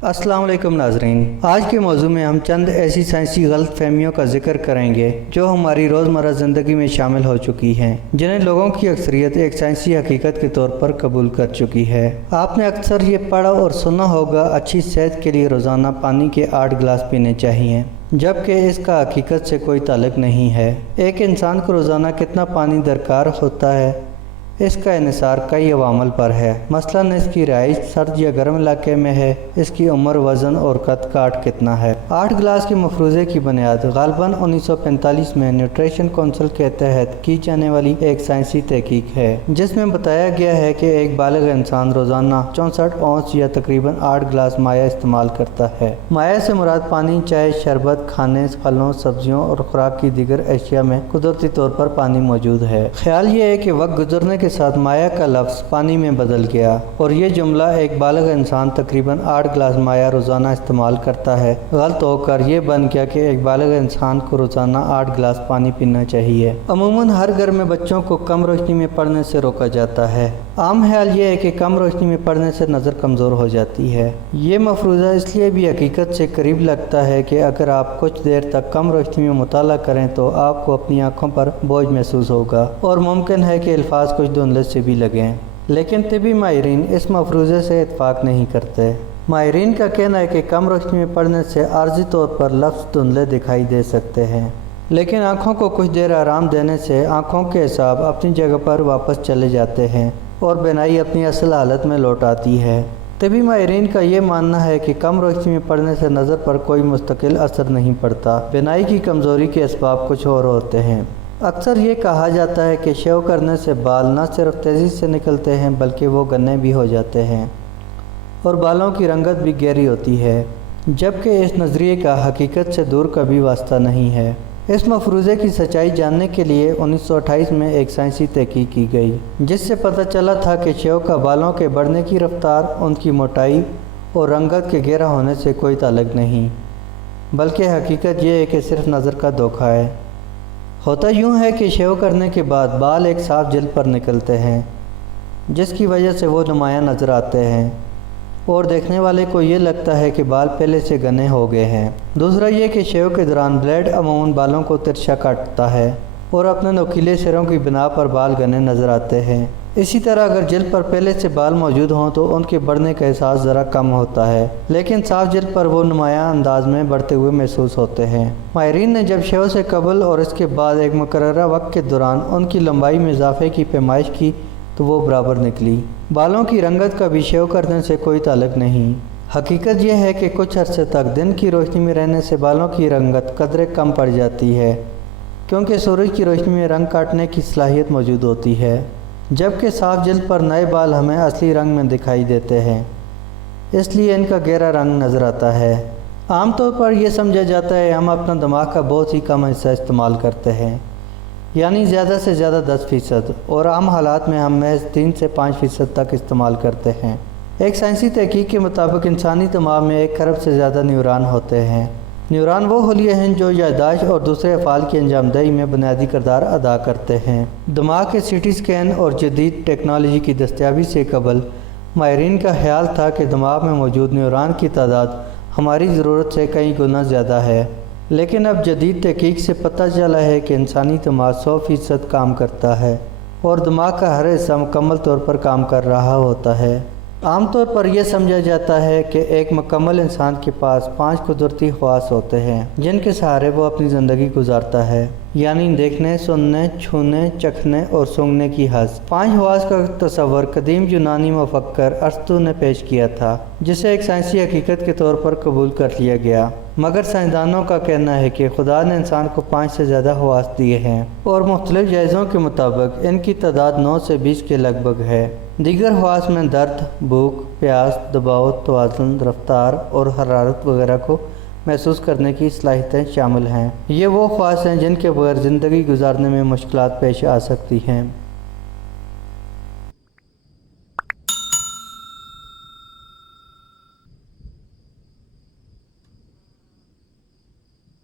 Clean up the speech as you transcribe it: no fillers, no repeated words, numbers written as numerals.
अस्सलाम वालेकुम नाजरीन। आज के मौजू में हम चंद ऐसी साइंसी गलत फहमियों का जिक्र करेंगे जो हमारी रोज़मर्रा ज़िंदगी में शामिल हो चुकी हैं, जिन्हें लोगों की अक्सरियत एक साइंसी हकीकत के तौर पर कबूल कर चुकी है। आपने अक्सर ये पढ़ा और सुना होगा, अच्छी सेहत के लिए रोज़ाना पानी के 8 गिलास पीने चाहिए, जबकि इसका हकीकत से कोई ताल्लुक नहीं है। एक इंसान को रोज़ाना कितना पानी दरकार होता है, इसका इन्हिसार कई अवामल पर है। मसलन इसकी रहाइश सर्द या गर्म इलाके में है, इसकी उम्र, वज़न और कद काठ कितना है। 8 गिलास के मफरूज़े की बुनियाद गालिबन 1945 में न्यूट्रिशन काउंसिल के तहत की जाने वाली एक साइंसी तहकीक है, जिसमें बताया गया है कि एक बालिग इंसान रोज़ाना 64 औंस या तकरीबन 8 गिलास माया इस्तेमाल करता है। माया से मुराद पानी, चाय, शरबत, खाने, फलों, सब्जियों और खुराक की दीगर अशिया में कुदरती तौर पर पानी मौजूद है। ख्याल ये है कि वक्त गुजरने के साथ माया का लफ्ज़ पानी में बदल गया और ये जुमला एक बालिग इंसान तकरीबन 8 गिलास माया रोज़ाना इस्तेमाल करता है गलत होकर ये बन गया कि एक बालिग इंसान को रोज़ाना 8 गिलास पानी पीना चाहिए। अमूमन हर घर में बच्चों को कम रोशनी में पढ़ने से रोका जाता है। आम ख्याल ये है कि कम रोशनी में पढ़ने से नज़र कमज़ोर हो जाती है। ये मफरूज़ा इसलिए भी हकीकत से करीब लगता है कि अगर आप कुछ देर तक कम रोशनी में मुताला करें तो आपको अपनी आँखों पर बोझ महसूस होगा और मुमकिन है कि अल्फाज कुछ धुंधले से भी लगें। लेकिन तिबी माहिरीन इस मफरूज़े से इत्फाक नहीं करते। माहिरीन का कहना है कि कम रोशनी में पढ़ने से आर्जी तौर पर लफ्ज़ धुंधले दिखाई दे सकते हैं, लेकिन आँखों को कुछ देर आराम देने से आँखों के हिसाब अपनी जगह पर वापस चले जाते हैं और बिनाई अपनी असल हालत में लौट आती है। तभी माहिरीन का ये मानना है कि कम रोशनी में पढ़ने से नज़र पर कोई मुस्तकिल असर नहीं पड़ता। बिनाई की कमज़ोरी के असबाब कुछ और होते हैं। अक्सर ये कहा जाता है कि शेव करने से बाल न सिर्फ तेज़ी से निकलते हैं बल्कि वो घने भी हो जाते हैं और बालों की रंगत भी गहरी होती है, जबकि इस नज़रिए का हकीकत से दूर का भी वास्ता नहीं है। इस मफरूज़े की सच्चाई जानने के लिए 1928 में एक साइंसी तहकीक की गई, जिससे पता चला था कि शेव का बालों के बढ़ने की रफ्तार उनकी मोटाई और रंगत के गहरा होने से कोई ताल्लुक नहीं, बल्कि हकीकत यह है कि सिर्फ नज़र का धोखा है। होता यूँ है कि शेव करने के बाद बाल एक साफ जल्द पर निकलते हैं, जिसकी वजह से वो नुमायाँ नज़र आते हैं और देखने वाले को ये लगता है कि बाल पहले से घने हो गए हैं। दूसरा ये कि शेव के दौरान ब्लेड अमूमन बालों को तिरछा काटता है और अपने नुकीले सिरों की बिना पर बाल घने नज़र आते हैं। इसी तरह अगर जल्द पर पहले से बाल मौजूद हों तो उनके बढ़ने का एहसास ज़रा कम होता है, लेकिन साफ जल्द पर वो नुमायाँ अंदाज में बढ़ते हुए महसूस होते हैं। माहिरीन ने जब शेव से कबल और इसके बाद एक मुकर्ररा वक्त के दौरान उनकी लंबाई में इजाफे की पैमाइश की तो वो बराबर निकली। बालों की रंगत का भी शेव करने से कोई ताल्लुक नहीं। हकीकत यह है कि कुछ अरसे तक दिन की रोशनी में रहने से बालों की रंगत कदरे कम पड़ जाती है, क्योंकि सूरज की रोशनी में रंग काटने की सलाहियत मौजूद होती है, जबकि साफ जल्द पर नए बाल हमें असली रंग में दिखाई देते हैं, इसलिए इनका गहरा रंग नज़र आता है। आमतौर पर यह समझा जाता है हम अपना दिमाग का बहुत ही कम हिस्सा इस्तेमाल करते हैं, यानी ज़्यादा से ज़्यादा 10%, और आम हालात में हम महज 3 से 5% तक इस्तेमाल करते हैं। एक साइंसी तहकीक के मुताबिक इंसानी दिमाग में 1 खरब से ज़्यादा न्यूरॉन होते हैं। न्यूरॉन वो हुलिये हैं जो याददाश्त और दूसरे अफ़ाल की अंजामदही में बुनियादी किरदार अदा करते हैं। दिमाग के सीटी स्कैन और जदीद टेक्नोलॉजी की दस्तयाबी से कबल माहिरीन का ख्याल था कि दिमाग में मौजूद न्यूरॉन की तादाद हमारी ज़रूरत से कई गुना ज़्यादा है, लेकिन अब जदीद तहकीक से पता चला है कि इंसानी दिमाग 100% काम करता है और दिमाग का हर हिस्सा मुकम्मल तौर पर काम कर रहा होता है। आमतौर पर यह समझा जाता है कि एक मुकम्मल इंसान के पास 5 कुदरती ख्वास होते हैं, जिनके सहारे वो अपनी ज़िंदगी गुजारता है, यानी देखने, सुनने, छूने, चखने और सूंघने की हस। 5 ख्वास का तस्वर कदीम यूनानी मुफक्कर अरस्तू ने पेश किया था, जिसे एक साइंसी हकीकत के तौर पर कबूल कर लिया गया। मगर साइंसदानों का कहना है कि खुदा ने इंसान को 5 से ज़्यादा ख्वास दिए हैं और मुख्तलिफ जायज़ों के मुताबिक इनकी तादाद 9 से 20 के लगभग है। दीगर ख्वास में दर्द, भूख, प्यास, दबाव, तवाज़ुन, रफ्तार और हरारत वगैरह को महसूस करने की सलाहियतें शामिल हैं। ये वो ख्वास हैं जिनके बगैर ज़िंदगी गुजारने में मुश्किलात पेश आ सकती हैं।